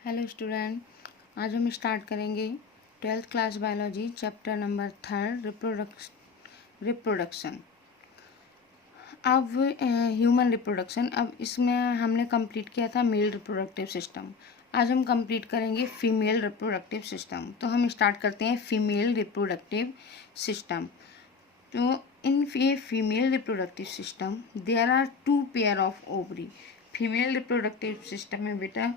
Hello student, आज हम start करेंगे 12th class biology chapter number 3 reproduction. अब ह्यूमन रिप्रोडक्शन, अब इसमें हमने कंप्लीट किया था मेल रिप्रोडक्टिव सिस्टम। आज हम कंप्लीट करेंगे फीमेल रिप्रोडक्टिव सिस्टम। तो हम स्टार्ट करते हैं फीमेल रिप्रोडक्टिव सिस्टम। तो in female reproductive system there are 2 pair of ovary. Female reproductive system में बेटा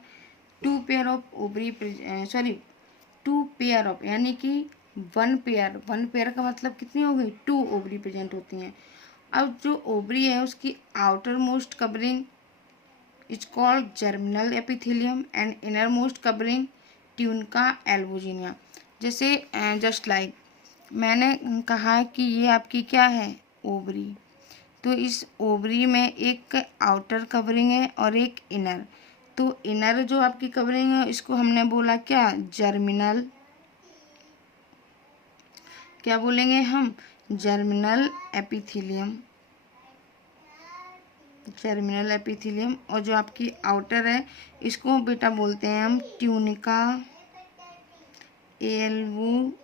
2 pair of ovary, sorry 2 pair of, यानी कि 1 पेयर का मतलब कितनी हो गई, 2 ओवरी प्रेजेंट होती हैं। अब जो ओवरी है उसकी outer most covering is called germinal epithelium and inner most covering tunica albuginea. जैसे जस्ट लाइक मैंने कहा कि ये आपकी क्या है, ओवरी। तो इस ओवरी में एक आउटर कवरिंग है और एक इनर। तो इनर जो आपकी कवरिंग है इसको हमने बोला क्या, जर्मिनल। क्या बोलेंगे हम, जर्मिनल एपिथेलियम। Germinal epithelium. और जो आपकी आउटर है इसको बेटा बोलते हैं हम ट्यूनिका एल्बुजिनिया।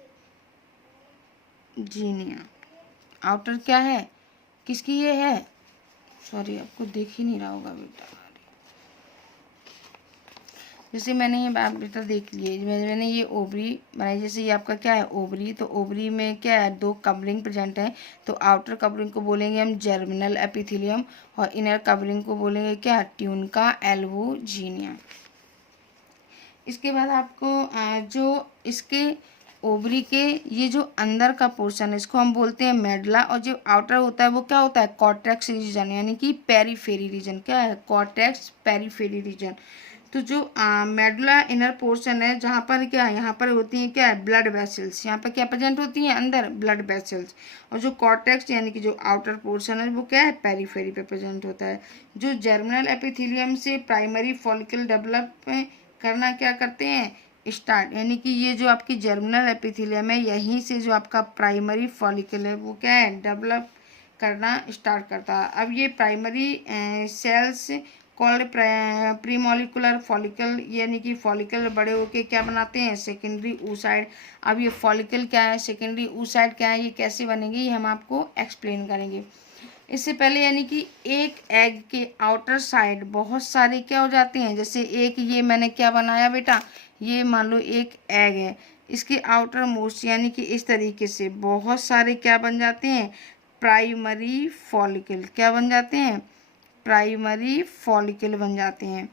आउटर क्या है, किसकी ये है, सॉरी आपको देख ही नहीं रहा होगा बेटा। जैसे मैंने ये बात बेटा देख लिए, मैंने ये ओवरी बनाई। जैसे ये आपका क्या है, ओवरी। तो ओवरी में क्या है, 2 कवरिंग प्रेजेंट है। तो आउटर कवरिंग को बोलेंगे हम जर्मिनल एपिथेलियम और इनर कवरिंग को बोलेंगे क्या, ट्यूनिका एल्बुजिनिया। इसके बाद आपको जो इसके ओवरी के ये जो अंदर का पोर्शन है इसको हम बोलते हैं मेडला, और जो आउटर होता है वो क्या होता है, कॉर्टेक्स रीजन, यानी कि पेरीफेरी रीजन। क्या है, कॉर्टेक्स पेरीफेरी रीजन। तो जो मेडुला इनर पोर्शन है, जहाँ पर क्या है, यहाँ पर होती हैं क्या है, ब्लड वेसल्स। यहाँ पर क्या प्रेजेंट होती हैं, अंदर ब्लड वेसल्स। और जो कॉर्टेक्स यानी कि जो आउटर पोर्शन है वो क्या है, पेरीफेरी पे प्रेजेंट होता है। जो जर्मिनल एपिथेलियम से प्राइमरी फॉलिकल डेवलप करना क्या करते हैं, स्टार्ट, यानी कि ये जो आपकी जर्मिनल एपिथेलियम है यहीं से जो आपका प्राइमरी फॉलिकल है वो क्या है, डेवलप करना स्टार्ट करता है। अब ये प्राइमरी सेल्स कॉल्ड प्रीमोलिकुलर फॉलिकल, यानी कि फॉलिकल बड़े होके क्या बनाते हैं, सेकेंडरी oocyte। अब ये फॉलिकल क्या है, सेकेंडरी oocyte क्या है, ये कैसे बनेंगे ये हम आपको एक्सप्लेन करेंगे। इससे पहले यानी कि एक एग के आउटर साइड बहुत सारे क्या हो जाते हैं, जैसे एक ये मैंने क्या बनाया बेटा, ये मान लो एक एग है, इसके आउटर मोस्ट यानी कि इस तरीके से बहुत सारे क्या बन जाते हैं, प्राइमरी फॉलिकल। क्या बन जाते हैं, प्राइमरी फॉलिकल बन जाते हैं।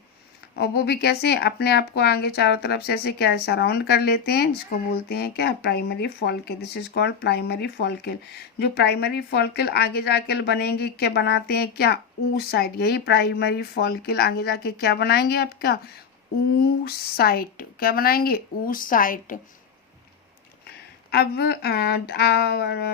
और वो भी कैसे, अपने आप को आगे चारों तरफ से ऐसे क्या सराउंड कर लेते हैं, जिसको बोलते हैं क्या, primary follicle. This is called primary follicle. जो प्राइमरी फॉलिकल आगे जाके बनेंगे, क्या बनाते हैं, क्या, oocyte। यही प्राइमरी फॉलिकल आगे जाके क्या बनाएंगे आपका, oocyte। क्या बनाएंगे, oocyte। अब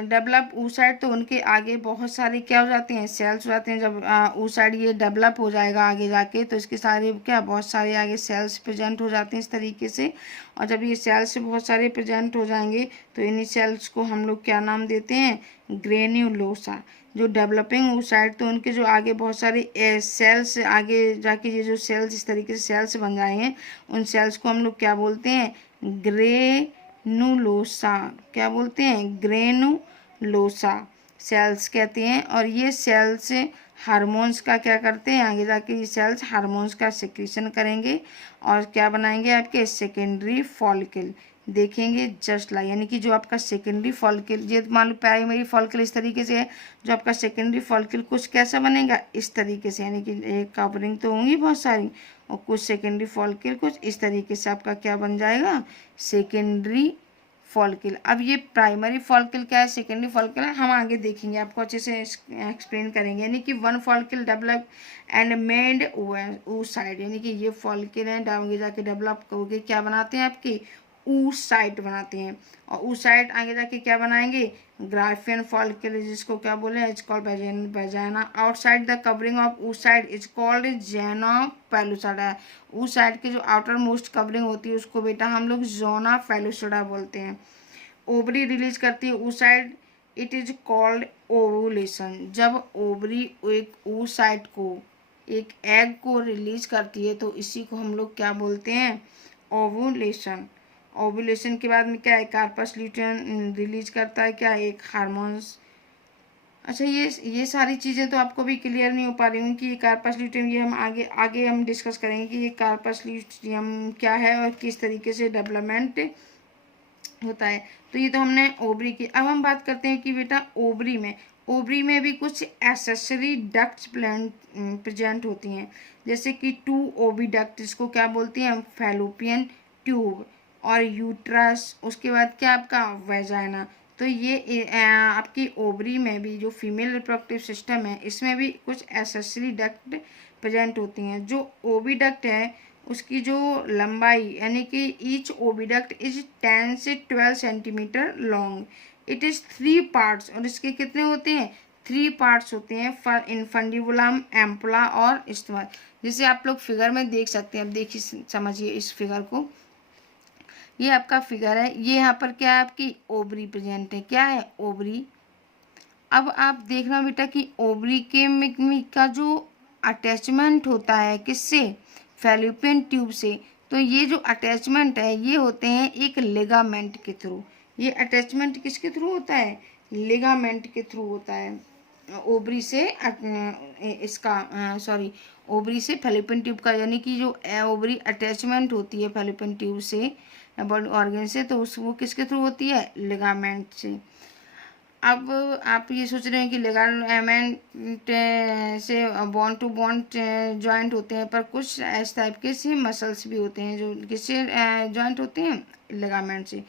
डेवलप oocyte, तो उनके आगे बहुत सारे क्या हो जाते हैं, सेल्स हो जाते हैं। जब oocyte ये डेवलप हो जाएगा आगे जाके तो इसके सारे क्या, बहुत सारे आगे सेल्स प्रेजेंट हो जाते हैं इस तरीके से। और जब ये सेल्स बहुत सारे प्रेजेंट हो जाएंगे तो इन्हीं सेल्स को हम लोग क्या नाम देते हैं, ग्रेन्युलोसा। जो डेवलपिंग oocyte, तो उनके जो आगे बहुत सारे सेल्स आगे जाके ये जो सेल्स इस तरीके से सेल्स बन जाएंगे, उन सेल्स को हम लोग क्या बोलते हैं, ग्रेनुलोसा। क्या बोलते हैं, ग्रेनुलोसा सेल्स कहते हैं। और ये सेल्स हार्मोन्स का क्या करते हैं, आगे जाके ये सेल्स हार्मोन्स का सिक्रीशन करेंगे और क्या बनाएंगे, आपके सेकेंडरी फॉलिकल देखेंगे जस्ट लाइक। यानी कि जो आपका सेकेंडरी फॉलिकल, ये मान लो प्राइमरी फॉलिकल इस तरीके से है, जो आपका सेकेंडरी फॉलिकल कुछ कैसा बनेगा, इस तरीके से। यानी कि एक कवरिंग तो होंगी बहुत सारी, और कुछ सेकेंडरी फॉलिकल कुछ इस तरीके से आपका क्या बन जाएगा, सेकेंडरी फॉलिकल। अब ये प्राइमरी फॉलिकल क्या है, सेकेंडरी फॉलिकल है, हम आगे देखेंगे, आपको अच्छे से एक्सप्लेन करेंगे। यानी कि 1 follicle develop and made oocyte, यानी कि ये फॉलिकल है, आगे जाके डेवलप होके क्या बनाते हैं, आपके oocyte बनाते हैं। और oocyte आगे जाके क्या बनाएंगे, ग्राफियन फॉलिकल, जिसको क्या बोले, is called vagina. Outside the covering of oocyte is called zona pellucida. oocyte के जो आउटर मोस्ट कवरिंग होती है उसको बेटा हम लोग जोना पेलुसिडा बोलते हैं। ओवरी रिलीज करती है oocyte, it is called ovulation. जब ओवरी एक oocyte को एक एग को रिलीज करती है, तो इसी को हम लोग क्या बोलते हैं, ओवुलेशन। ओवुलेशन के बाद में क्या है, कार्पस ल्यूटेन रिलीज करता है क्या, एक हार्मोन्स। अच्छा, ये सारी चीज़ें तो आपको भी क्लियर नहीं हो पा रही हूँ कि ये कार्पस ल्यूटेम, ये हम आगे आगे हम डिस्कस करेंगे कि ये कार्पस ल्यूटेम क्या है और किस तरीके से डेवलपमेंट होता है। तो ये तो हमने ओवरी की। अब हम बात करते हैं कि बेटा ओवरी में भी कुछ एसेसरी डक्ट्स प्रेजेंट होती हैं, जैसे कि 2 ओविडक्ट, इसको क्या बोलते हैं हम, फैलोपियन ट्यूब, और यूट्रस, उसके बाद क्या आपका वेजाइना। तो ये आपकी ओवरी में भी जो फीमेल रिप्रोडक्टिव सिस्टम है, इसमें भी कुछ एसेसरी डक्ट प्रेजेंट होती हैं। जो ओविडक्ट है उसकी जो लंबाई, यानी कि ईच ओविडक्ट इज 10 से 12 centimetre long. It is 3 parts, और इसके कितने होते हैं, 3 पार्ट्स होते हैं, इनफंडिबुलम, एम्पुला और इस्टमस। जिसे आप लोग फिगर में देख सकते हैं। अब देखिए, समझिए इस फिगर को, ये आपका फिगर है, ये यहाँ पर क्या है, आपकी ओवरी प्रेजेंट है। क्या है, ओवरी। अब आप देखना बेटा कि ओवरी के में का जो अटैचमेंट होता है किससे, फैलोपियन ट्यूब से, तो ये जो अटैचमेंट है ये होते हैं एक लिगामेंट के थ्रू। ये अटैचमेंट किसके थ्रू होता है, लिगामेंट के थ्रू होता है। ओवरी से इसका सॉरी, ओवरी से फैलोपियन ट्यूब का, यानी कि जो ओवरी अटैचमेंट होती है फैलोपियन ट्यूब से, बॉडी ऑर्गन से, तो उस वो किसके थ्रू होती है, लिगामेंट से। अब आप ये सोच रहे हैं कि लिगामेंट से बॉन्ड टू बॉन्ड जॉइंट होते हैं, पर कुछ इस टाइप के से मसल्स भी होते हैं जो किससे जॉइंट होते हैं, लिगामेंट से।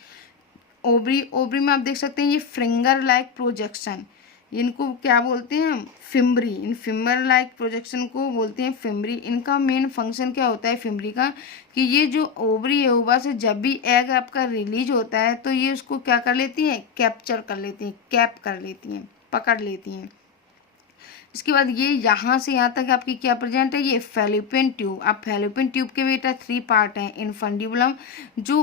ओवरी में आप देख सकते हैं ये फिंगर लाइक प्रोजेक्शन, इनको क्या बोलते हैं हम, fimbriae. In finger like projection को बोलते हैं फिम्बरी। इनका मेन फंक्शन क्या होता है फिम्बरी का, कि ये जो ओवरी है, ओवा से जब भी एग आपका रिलीज होता है तो ये उसको क्या कर लेती हैं, कैप्चर कर लेती हैं, कैप कर लेती हैं, पकड़ लेती हैं। इसके बाद ये यहाँ से यहाँ तक आपकी क्या प्रेजेंट है, ये फैलोपियन ट्यूब। अब फैलोपियन ट्यूब के बेटा 3 पार्ट हैं। इनफंडिबुलम जो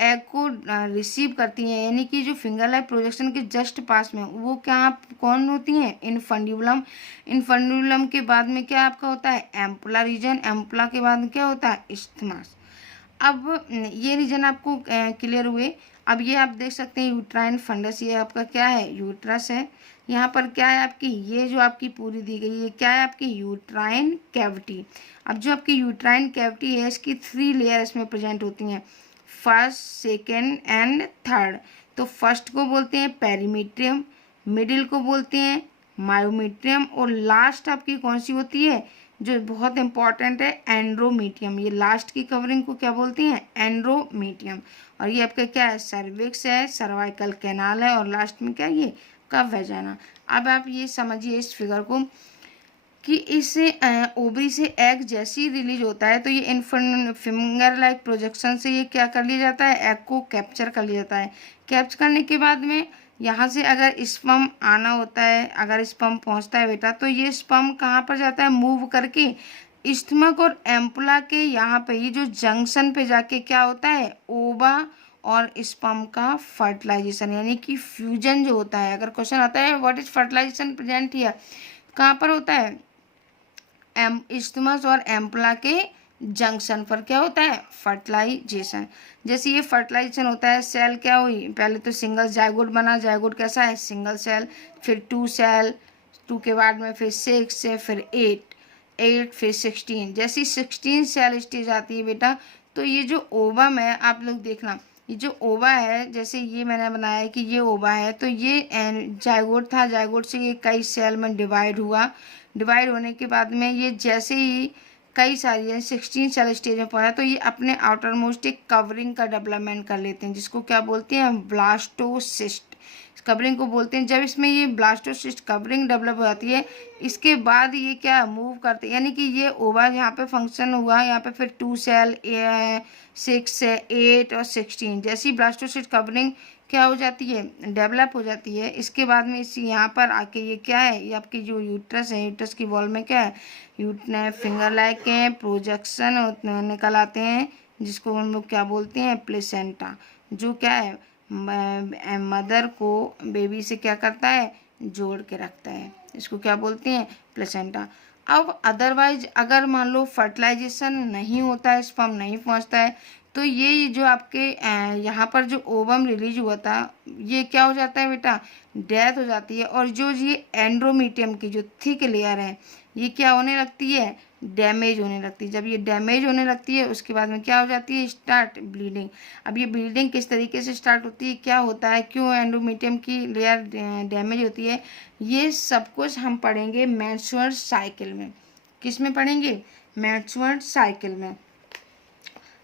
एग को रिसीव करती हैं, यानी कि जो फिंगर लाइक प्रोजेक्शन के जस्ट पास में, वो क्या कौन होती हैं, इनफंडिबुलम। इनफंडिबुलम के बाद में क्या आपका होता है, एम्पुला रीजन। एम्पुला के बाद में क्या होता है, इस्थमास। अब ये रीजन आपको क्लियर हुए। अब ये आप देख सकते हैं यूट्राइन फंडस, ये आपका क्या है, यूट्रस है। यहाँ पर क्या है आपकी, ये जो आपकी पूरी दी गई है क्या है, आपकी यूट्राइन कैविटी। अब जो आपकी यूट्राइन कैविटी है, इसकी 3 लेयर इसमें प्रेजेंट होती हैं, फर्स्ट, सेकेंड एंड थर्ड। तो फर्स्ट को बोलते हैं पेरीमीट्रियम, मिडिल को बोलते हैं मायोमीट्रियम, और लास्ट आपकी कौन सी होती है, जो बहुत इंपॉर्टेंट है, एंड्रोमीटियम। ये लास्ट की कवरिंग को क्या बोलते हैं, एंड्रोमीटियम। और ये आपका क्या है, सर्विक्स है, सर्वाइकल कैनाल है, और लास्ट में क्या है, ये का वेजाना। अब आप ये समझिए इस फिगर को कि इस ओवरी से एग जैसे ही रिलीज होता है, तो ये फिंगर लाइक प्रोजेक्शन से ये क्या कर लिया जाता है, एग को कैप्चर कर लिया जाता है। कैप्चर करने के बाद में यहाँ से अगर स्पर्म आना होता है, अगर स्पर्म पहुँचता है बेटा, तो ये स्पर्म कहाँ पर जाता है, मूव करके इस्थमक और एम्पुला के यहाँ पे, ये जो जंक्शन पे जाके क्या होता है, ओवा और स्पर्म का फर्टिलाइजेशन, यानी कि फ्यूजन जो होता है। अगर क्वेश्चन आता है what is fertilization present here, कहाँ पर होता है, इस्थमस और एम्पुला के जंक्शन पर क्या होता है, फर्टिलाइजेशन। जैसे ये फर्टिलाइजेशन होता है, सेल क्या हुई, पहले तो सिंगल जायगोट बना, जायगोट कैसा है, सिंगल सेल, फिर 2 सेल, 2 के बाद में फिर 6 से फिर 8 फिर 16। जैसी 16 सेल स्टेज आती है बेटा, तो ये जो ओवम है, आप लोग देखना, ये जो ओवा है, जैसे ये मैंने बनाया है कि ये ओवा है, तो ये जायगोट था, जायगोट से ये कई सेल में डिवाइड हुआ। डिवाइड होने के बाद में ये जैसे ही कई सारी 16 सेल स्टेज में पहुंचा, तो ये अपने आउटर मोस्ट एक कवरिंग का डेवलपमेंट कर लेते हैं, जिसको क्या बोलते हैं, ब्लास्टोसिस्ट कवरिंग को बोलते हैं। जब इसमें ये ब्लास्टोसिस्ट कवरिंग डेवलप हो जाती है, इसके बाद ये क्या मूव करते हैं, यानी कि ये ओवा यहाँ पे फंक्शन हुआ, यहाँ पे फिर 2 सेल, 6, 8 और 16। जैसी ब्लास्टोसिस्ट कवरिंग क्या हो जाती है, डेवलप हो जाती है, इसके बाद में इसी यहाँ पर आके ये क्या है, ये आपकी जो यूट्रस है, यूट्रस की वॉल में क्या है, फिंगर लाइक है, प्रोजेक्शन निकल आते हैं, जिसको हम लोग क्या बोलते हैं, प्लेसेंटा, जो क्या है, मदर को बेबी से क्या करता है, जोड़ के रखता है, इसको क्या बोलते हैं, प्लेसेंटा। अब अदरवाइज अगर मान लो फर्टिलाइजेशन नहीं होता है, स्पर्म नहीं पहुंचता है, तो ये जो आपके यहाँ पर जो ओवम रिलीज हुआ था ये क्या हो जाता है बेटा, डेथ हो जाती है। और जो ये एंड्रोमीटियम की जो थिक लेयर है ये क्या होने लगती है, डैमेज होने लगती है। जब ये डैमेज होने लगती है उसके बाद में क्या हो जाती है, स्टार्ट ब्लीडिंग। अब ये ब्लीडिंग किस तरीके से स्टार्ट होती है, क्या होता है, क्यों एंडोमीटियम की लेयर डैमेज होती है, ये सब कुछ हम पढ़ेंगे मेंस्ट्रुअल साइकिल में। किस में पढ़ेंगे, मेंस्ट्रुअल साइकिल में।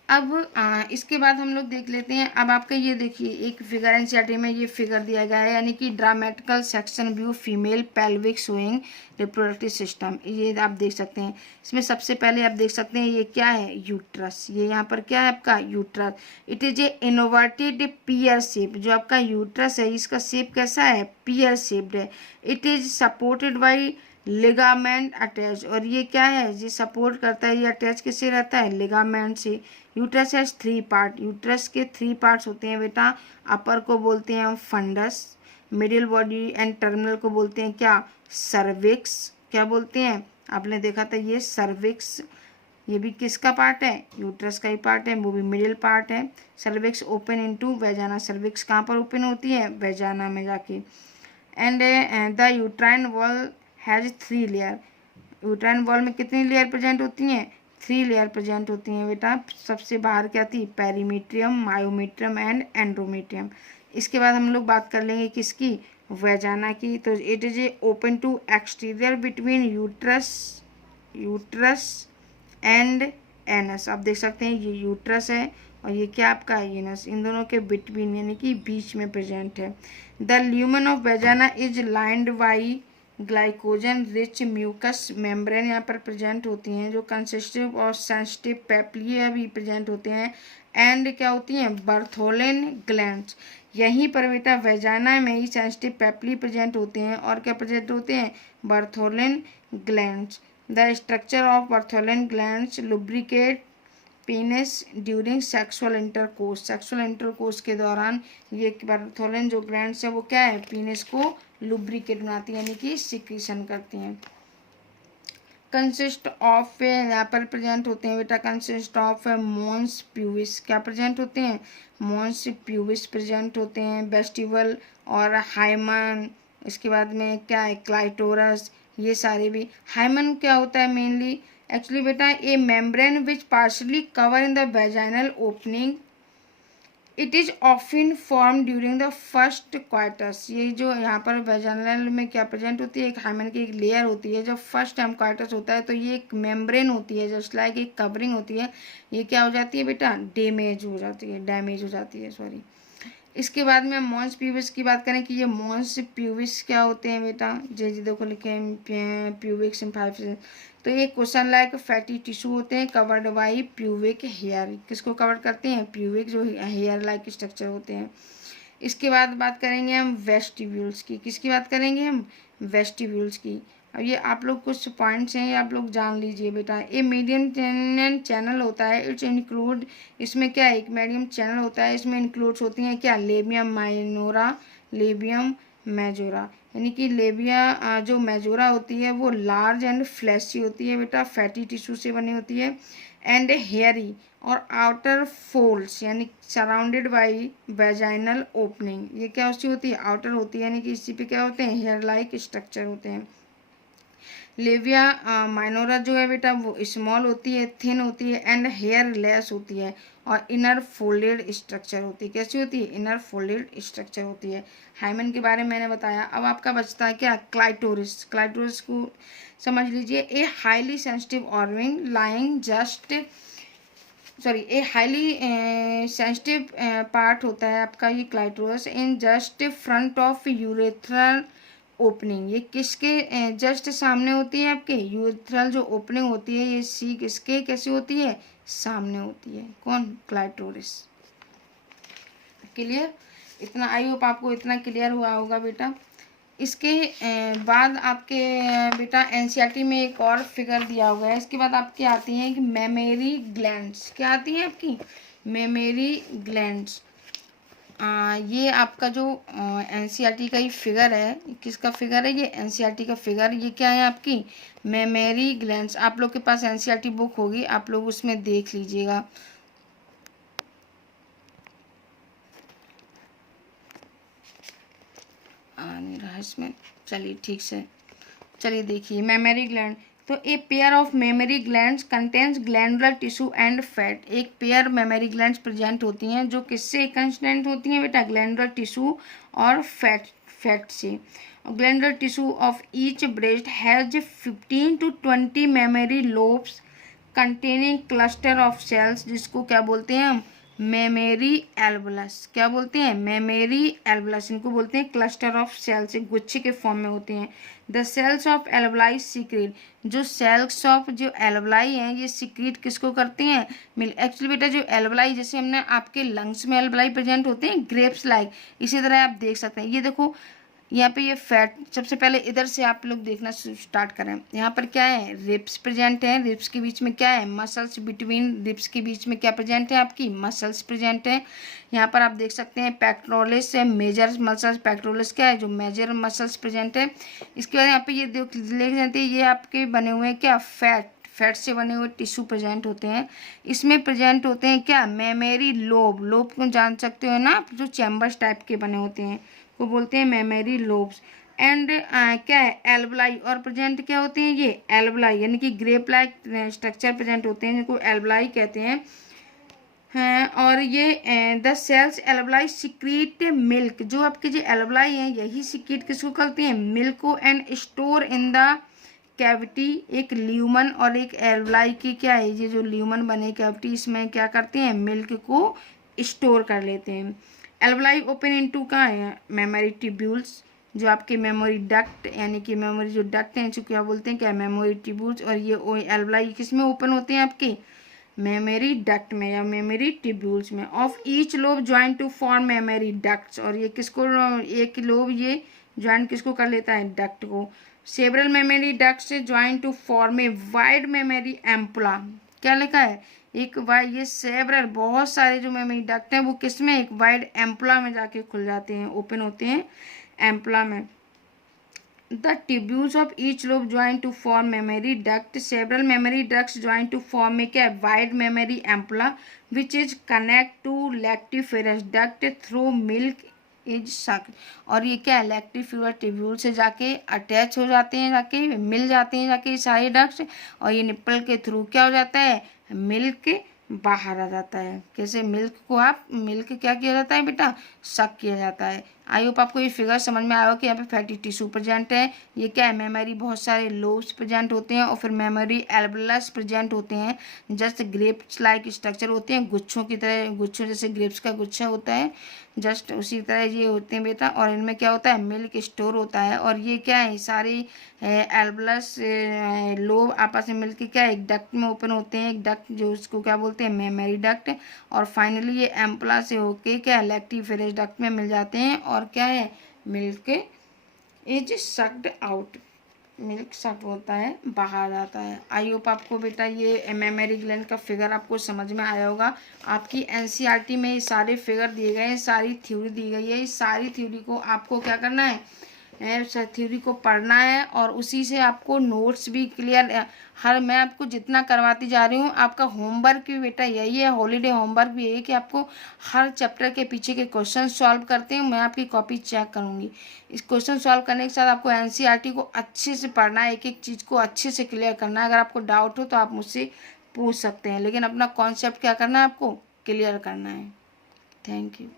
अब इसके बाद हम लोग देख लेते हैं। अब आपका ये देखिए एक फिगर एनसीईआरटी में ये फिगर दिया गया है, यानी कि dramatical section view female pelvic showing reproductive system. ये आप देख सकते हैं। इसमें सबसे पहले आप देख सकते हैं ये क्या है, यूट्रस। ये यहाँ पर क्या है आपका uterus. It is a inverted pear shape. जो आपका यूट्रस है इसका शेप कैसा है, पियर शेप्ड है। It is supported by ligament attach. और ये क्या है, ये सपोर्ट करता है, ये अटैच किससे रहता है, लिगामेंट से। Uterus has 3 part. यूट्रस के 3 पार्ट्स होते हैं बेटा। अपर को बोलते हैं हम fundus, middle body and terminal को बोलते हैं क्या, सर्विक्स। क्या बोलते हैं, आपने देखा था ये सर्विक्स, ये भी किसका पार्ट है, यूट्रस का ही पार्ट है, वो भी मिडिल पार्ट है। Cervix open into वेजाना। सर्विक्स कहाँ पर ओपन होती है, वेजाना में जाके। And the uterine wall has 3 layer. Uterine wall में कितनी लेयर प्रेजेंट होती हैं, 3 लेयर प्रेजेंट होती हैं बेटा। सबसे बाहर क्या थी, पेरीमीट्रियम, मायोमीट्रियम एंड एंड्रोमीट्रियम। इसके बाद हम लोग बात कर लेंगे किसकी, वेजाना की। तो it is a open to exterior between uterus and anus. आप देख सकते हैं ये यूट्रस है और ये क्या आपका एनस, इन दोनों के बिटवीन यानी कि बीच में प्रेजेंट है। The lumen of vagina is lined by glycogen rich mucous membrane यहाँ पर प्रेजेंट होती हैं, जो कंसिस्टिव और सेंसिटिव पेप्लिया भी प्रेजेंट होते हैं। एंड क्या होती हैं, बर्थोलिन ग्लैंड्स। यहीं पर बेटा वेजाना में ही सेंसिटिव पेप्ली प्रेजेंट होते हैं और क्या प्रेजेंट होते हैं, Bartholin glands. The structure of Bartholin glands lubricate penis during sexual intercourse. Sexual intercourse के दौरान ये बर्थोलिन जो ग्लैंड्स है वो क्या है, पीनिस को लुब्रिकेट बनाती है यानी कि सिक्रीशन करती हैं। कंसिस्ट ऑफ यहाँ पर प्रेजेंट होते हैं बेटा, कंसिस्ट ऑफ मोन्स प्यूबिस। क्या प्रेजेंट होते हैं, मोन्स प्यूबिस प्रेजेंट होते हैं। वेस्टिबल और हाइमन, इसके बाद में क्या है, क्लाइटोरस, ये सारे भी। हाइमन क्या होता है मेनली, एक्चुअली बेटा ए membrane which partially cover in the vaginal opening. It is often form during the first quarters. ये जो यहाँ पर वेजाइनल में क्या प्रेजेंट होती है, एक हाइमन की एक लेयर होती है। जब फर्स्ट टाइम क्वार्टर्स होता है तो ये एक मेम्ब्रेन होती है, जस्ट लाइक एक कवरिंग होती है। ये क्या हो जाती है बेटा, डैमेज हो जाती है सॉरी। इसके बाद में हम मॉन्स प्यूबिस की बात करें कि ये मॉन्स प्यूबिस क्या होते हैं बेटा, जी देखो लिखे हैं प्यूबिक सिम्फाइसिस। तो ये क्वेश्चन लाइक फैटी टिश्यू होते हैं कवर्ड बाई प्यूबिक हेयर। किसको कवर करते हैं, प्यूबिक जो हेयर लाइक स्ट्रक्चर होते हैं। इसके बाद बात करेंगे हम वेस्टिब्यूल्स की। किसकी बात करेंगे हम, वेस्टिब्यूल्स की। अब ये आप लोग कुछ पॉइंट्स हैं ये आप लोग जान लीजिए बेटा। ये मीडियम चैनल होता है, इट्स इंक्लूड, इसमें क्या है, एक मीडियम चैनल होता है, इसमें इंक्लूड्स होती हैं क्या, लेबियम माइनोरा, लेबियम मेजोरा। यानी कि लेबिया जो मेजोरा होती है वो लार्ज एंड फ्लैशी होती है बेटा, फैटी टिश्यू से बनी होती है। एंड हेयरी और आउटर फोल्ड्स यानी सराउंडेड बाई वेजाइनल ओपनिंग। ये क्या उसकी होती है, आउटर होती है, यानी कि इसी पे क्या होते हैं, हेयर लाइक स्ट्रक्चर होते हैं। लेविया माइनोरा जो है बेटा वो स्मॉल होती है, थिन होती है एंड हेयर लेस होती है और इनर फोल्डेड स्ट्रक्चर होती है। कैसी होती है, इनर फोल्डेड स्ट्रक्चर होती है। हाइमन के बारे में मैंने बताया। अब आपका बचता है क्या, क्लाइटोरिस। क्लाइटोरिस को समझ लीजिए, a highly sensitive organ lying just a highly sensitive part होता है आपका ये clitoris in just front of urethral opening. ये किसके जस्ट सामने होती है, आपके यूरेथ्रल जो ओपनिंग होती है ये सी किसके कैसी होती है, सामने होती है। कौन, क्लाइटोरिस। क्लियर, इतना आई होप आपको इतना क्लियर हुआ होगा बेटा। इसके बाद आपके बेटा एनसीईआरटी में एक और फिगर दिया हुआ है। इसके बाद आपकी आती है कि मेमेरी ग्लैंड्स। क्या आती है आपकी, मेमेरी ग्लैंड्स। ये आपका जो एनसीईआरटी का ही फिगर है, किसका फिगर है ये, एनसीईआरटी का फिगर। ये क्या है आपकी मेमोरी ग्लैंड्स। आप लोग के पास एनसीईआरटी बुक होगी, आप लोग उसमें देख लीजिएगा। नहीं रहा इसमें, चलिए ठीक से, चलिए देखिए मेमोरी ग्लैंड। तो a pair of mammary glands contains glandular tissue and fat. एक पेयर मेमोरी ग्लैंड्स प्रेजेंट होती हैं जो किससे कंस्टेंट होती हैं बेटा, ग्लैंडुलर टिश्यू और फैट से। Glandular tissue of each breast has 15 to 20 mammary lobes containing cluster of cells, जिसको क्या बोलते हैं हम, मेमोरी एल्वुलस। क्या बोलते हैं, मेमोरी एल्वुलस। इनको बोलते हैं क्लस्टर ऑफ सेल्स, एक गुच्छे के फॉर्म में होते हैं। The cells of alveoli secrete, जो सेल्स ऑफ जो एल्वुलाई हैं ये सीक्रेट किसको करते हैं, एक्चुअली बेटा जो एल्वुलाई, जैसे हमने आपके लंग्स में एल्वुलाई प्रेजेंट होते हैं ग्रेप्स लाइक, इसी तरह आप देख सकते हैं। ये देखो यहाँ पे ये फैट, सबसे पहले इधर से आप लोग देखना स्टार्ट करें। यहाँ पर क्या है, रिब्स प्रेजेंट है, रिब्स के बीच में क्या है, मसल्स, बिटवीन रिब्स के बीच में क्या प्रेजेंट है, आपकी मसल्स प्रेजेंट है। यहाँ पर आप देख सकते हैं पेक्टोरलिस है, मेजर मसल्स, पेक्टोरलिस क्या है, जो मेजर मसल्स प्रेजेंट है। इसके बाद यहाँ पे ये देख सकते हैं, ये आपके बने हुए हैं क्या, फैट से बने हुए टिश्यू प्रेजेंट होते हैं। इसमें प्रेजेंट होते हैं क्या, मेमोरी लोब। लोब को जान सकते हो ना, जो चैम्बर्स टाइप के बने होते हैं को बोलते हैं मेमोरी लोब्स। एंड क्या है, एल्वुलाई, और प्रेजेंट क्या होते हैं ये, एल्वुलाई, यानी कि ग्रेप लाइक स्ट्रक्चर प्रेजेंट होते हैं, जिनको एल्वुलाई कहते हैं। और ये the cells alveoli secrete milk, जो आपके जो एल्वुलाई हैं यही सिक्रीट किसको करते हैं, मिल्क को, and store in the cavity. एक ल्यूमन और एक एल्वुलाई की क्या है, ये जो ल्यूमन बने कैविटी, इसमें क्या करते हैं, मिल्क को स्टोर कर लेते हैं। एल्वुलाई ओपन इनटू कहाँ है, मेमोरी ट्यूब्यूल्स, जो आपके मेमोरी डक्ट, यानी कि मेमोरी जो डक्ट हैं इसको क्या बोलते हैं, क्या, मेमोरी ट्यूब्यूल्स। और ये एल्वुलाई किस में ओपन होते हैं, आपके मेमोरी डक्ट में या मेमोरी ट्यूब्यूल्स में। Of each lobe join to form mammary ducts, और ये किसको, एक लोब ये ज्वाइन किसको कर लेता है, डक्ट को। सेवरल मेमोरी डक्ट से join to form a wide mammary ampulla. क्या लिखा है, एक वाइड, ये सेवरल बहुत सारे जो मेमोरी डक्ट हैं वो किस में, एक वाइड एम्पुला में जाके खुल जाते हैं, ओपन होते हैं एम्पुला में। The tubules of each lobe join to form memory duct. Several memory ducts join to form a wide memory ampulla, which is connect to lactiferous duct through milk is sucked. और ये क्या है, लैक्टिफ्यूरस tubule से जाके attach हो जाते हैं, जाके मिल जाते हैं जाके सारे डक्ट्स, और ये निप्पल के थ्रू क्या हो जाता है, मिल्क बाहर आ जाता है। कैसे, मिल्क को आप, मिल्क क्या किया जाता है बेटा, सक किया जाता है। आई होप आपको ये फिगर समझ में आया हो कि यहाँ पे फैटी टिश्यू प्रेजेंट है। ये क्या है, मेमोरी बहुत सारे लोब्स प्रेजेंट होते हैं, और फिर मेमोरी एल्वुलस प्रेजेंट होते हैं, जस्ट ग्रेप्स लाइक स्ट्रक्चर होते हैं, गुच्छों की तरह, गुच्छों जैसे ग्रेप्स का गुच्छा होता है, जस्ट उसी तरह ये होते हैं बेटा। और इनमें क्या होता है, मिल्क स्टोर होता है। और ये क्या है, सारे एल्वुलस लोब आपस में मिलकर क्या है, एक डक्ट में ओपन होते हैं, एक डक्ट जो उसको क्या बोलते हैं, मेमोरी डक्ट। और फाइनली ये एम्पुला से होके क्या, लैक्टिफेरस डक्ट में मिल जाते हैं, और क्या है, milk is sucked out, milk सक होता है, बाहर आता है। आई होप आपको बेटा ये मेमोरी ग्लैंड का फिगर आपको समझ में आया होगा। आपकी एनसीईआरटी में ये सारे फिगर दिए गए हैं, सारी थ्योरी दी गई है। इस सारी थ्योरी को आपको क्या करना है, थ्योरी को पढ़ना है, और उसी से आपको नोट्स भी क्लियर, हर मैं आपको जितना करवाती जा रही हूँ, आपका होमवर्क भी बेटा यही है, हॉलीडे होमवर्क भी यही है कि आपको हर चैप्टर के पीछे के क्वेश्चन सॉल्व करते हैं। मैं आपकी कॉपी चेक करूँगी, इस क्वेश्चन सॉल्व करने के साथ आपको एनसीईआरटी को अच्छे से पढ़ना है, एक एक चीज़ को अच्छे से क्लियर करना है। अगर आपको डाउट हो तो आप मुझसे पूछ सकते हैं, लेकिन अपना कॉन्सेप्ट क्या करना है, आपको क्लियर करना है। Thank you.